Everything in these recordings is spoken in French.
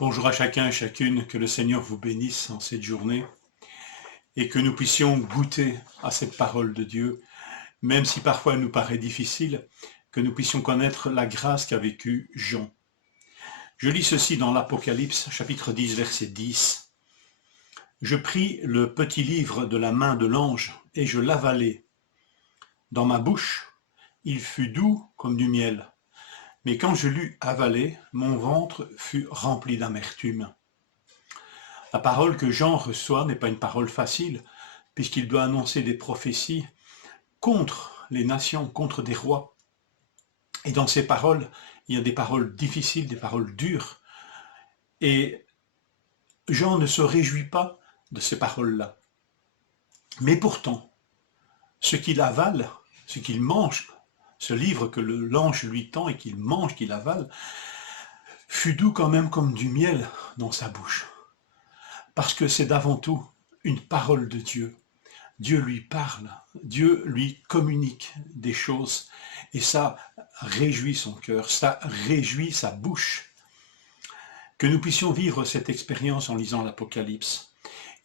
Bonjour à chacun et chacune, que le Seigneur vous bénisse en cette journée et que nous puissions goûter à cette parole de Dieu, même si parfois elle nous paraît difficile, que nous puissions connaître la grâce qu'a vécue Jean. Je lis ceci dans l'Apocalypse, chapitre 10, verset 10. Je pris le petit livre de la main de l'ange et je l'avalai. Dans ma bouche, il fut doux comme du miel. Mais quand je l'eus avalé, mon ventre fut rempli d'amertume. La parole que Jean reçoit n'est pas une parole facile, puisqu'il doit annoncer des prophéties contre les nations, contre des rois. Et dans ces paroles, il y a des paroles difficiles, des paroles dures. Et Jean ne se réjouit pas de ces paroles-là. Mais pourtant, ce qu'il avale, ce qu'il mange, ce livre que l'ange lui tend et qu'il mange, qu'il avale, fut doux quand même comme du miel dans sa bouche. Parce que c'est d'avant tout une parole de Dieu. Dieu lui parle, Dieu lui communique des choses et ça réjouit son cœur, ça réjouit sa bouche. Que nous puissions vivre cette expérience en lisant l'Apocalypse.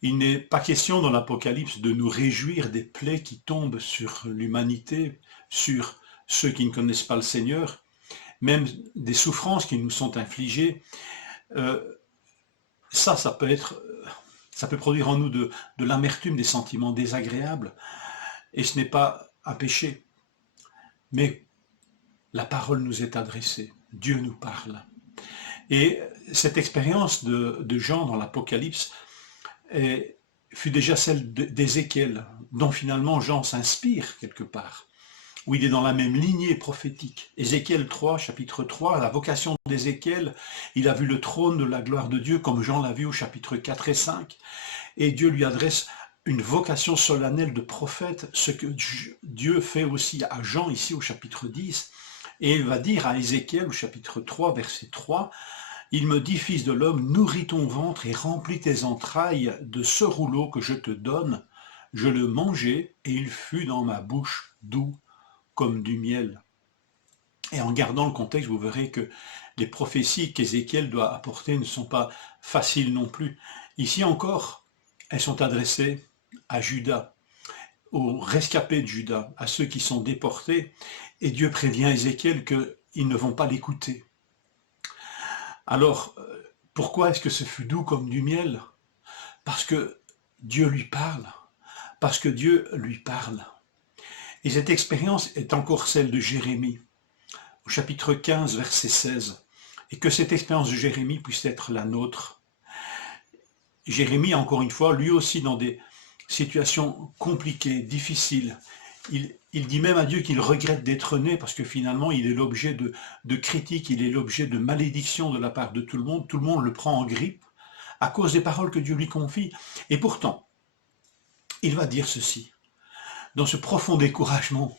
Il n'est pas question dans l'Apocalypse de nous réjouir des plaies qui tombent sur l'humanité, sur ceux qui ne connaissent pas le Seigneur, même des souffrances qui nous sont infligées. Ça peut produire en nous de l'amertume, des sentiments désagréables, et ce n'est pas un péché. Mais la parole nous est adressée, Dieu nous parle. Et cette expérience de Jean dans l'Apocalypse fut déjà celle d'Ézéchiel, dont finalement Jean s'inspire quelque part, où il est dans la même lignée prophétique. Ézéchiel 3, chapitre 3, la vocation d'Ézéchiel, il a vu le trône de la gloire de Dieu, comme Jean l'a vu au chapitre 4 et 5, et Dieu lui adresse une vocation solennelle de prophète, ce que Dieu fait aussi à Jean ici au chapitre 10, et il va dire à Ézéchiel au chapitre 3, verset 3, « Il me dit, fils de l'homme, nourris ton ventre et remplis tes entrailles de ce rouleau que je te donne. Je le mangeai et il fut dans ma bouche doux comme du miel. » Et en gardant le contexte, vous verrez que les prophéties qu'Ézéchiel doit apporter ne sont pas faciles non plus. Ici encore, elles sont adressées à Juda, aux rescapés de Juda, à ceux qui sont déportés, et Dieu prévient Ézéchiel qu'ils ne vont pas l'écouter. Alors, pourquoi est-ce que ce fut doux comme du miel? Parce que Dieu lui parle, parce que Dieu lui parle. Et cette expérience est encore celle de Jérémie, au chapitre 15, verset 16, et que cette expérience de Jérémie puisse être la nôtre. Jérémie, encore une fois, lui aussi dans des situations compliquées, difficiles, il dit même à Dieu qu'il regrette d'être né parce que finalement il est l'objet de critiques, il est l'objet de malédictions de la part de tout le monde le prend en grippe à cause des paroles que Dieu lui confie. Et pourtant, il va dire ceci, dans ce profond découragement,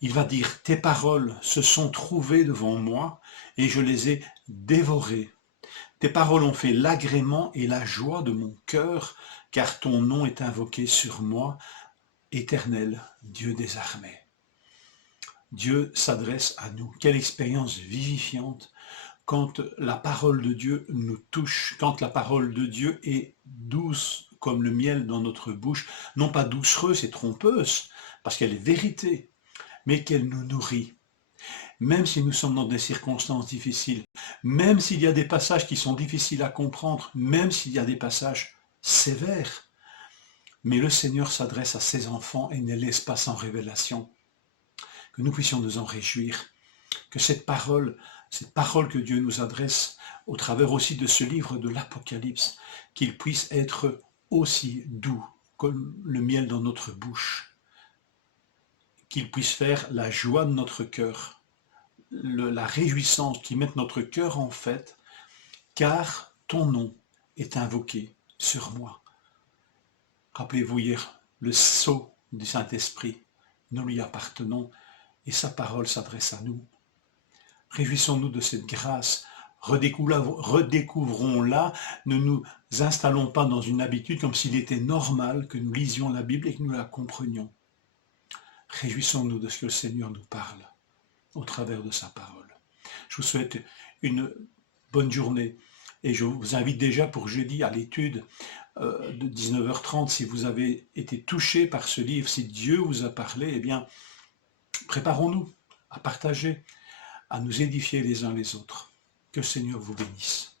il va dire « Tes paroles se sont trouvées devant moi et je les ai dévorées. Tes paroles ont fait l'agrément et la joie de mon cœur, car ton nom est invoqué sur moi, Éternel, Dieu des armées. » Dieu s'adresse à nous. Quelle expérience vivifiante quand la parole de Dieu nous touche, quand la parole de Dieu est douce comme le miel dans notre bouche, non pas doucereuse et trompeuse, parce qu'elle est vérité, mais qu'elle nous nourrit. Même si nous sommes dans des circonstances difficiles, même s'il y a des passages qui sont difficiles à comprendre, même s'il y a des passages sévères, mais le Seigneur s'adresse à ses enfants et ne laisse pas sans révélation. Que nous puissions nous en réjouir, que cette parole que Dieu nous adresse, au travers aussi de ce livre de l'Apocalypse, qu'il puisse être aussi doux comme le miel dans notre bouche, qu'il puisse faire la joie de notre cœur, la réjouissance qui mette notre cœur en fête, car ton nom est invoqué sur moi. Rappelez-vous hier, le sceau du Saint-Esprit, nous lui appartenons et sa parole s'adresse à nous. Réjouissons-nous de cette grâce, redécouvrons-la, ne nous installons pas dans une habitude comme s'il était normal que nous lisions la Bible et que nous la comprenions. Réjouissons-nous de ce que le Seigneur nous parle au travers de sa parole. Je vous souhaite une bonne journée, Et je vous invite déjà pour jeudi à l'étude de 19h30. Si vous avez été touché par ce livre, si Dieu vous a parlé, eh bien, préparons-nous à partager, à nous édifier les uns les autres. Que le Seigneur vous bénisse.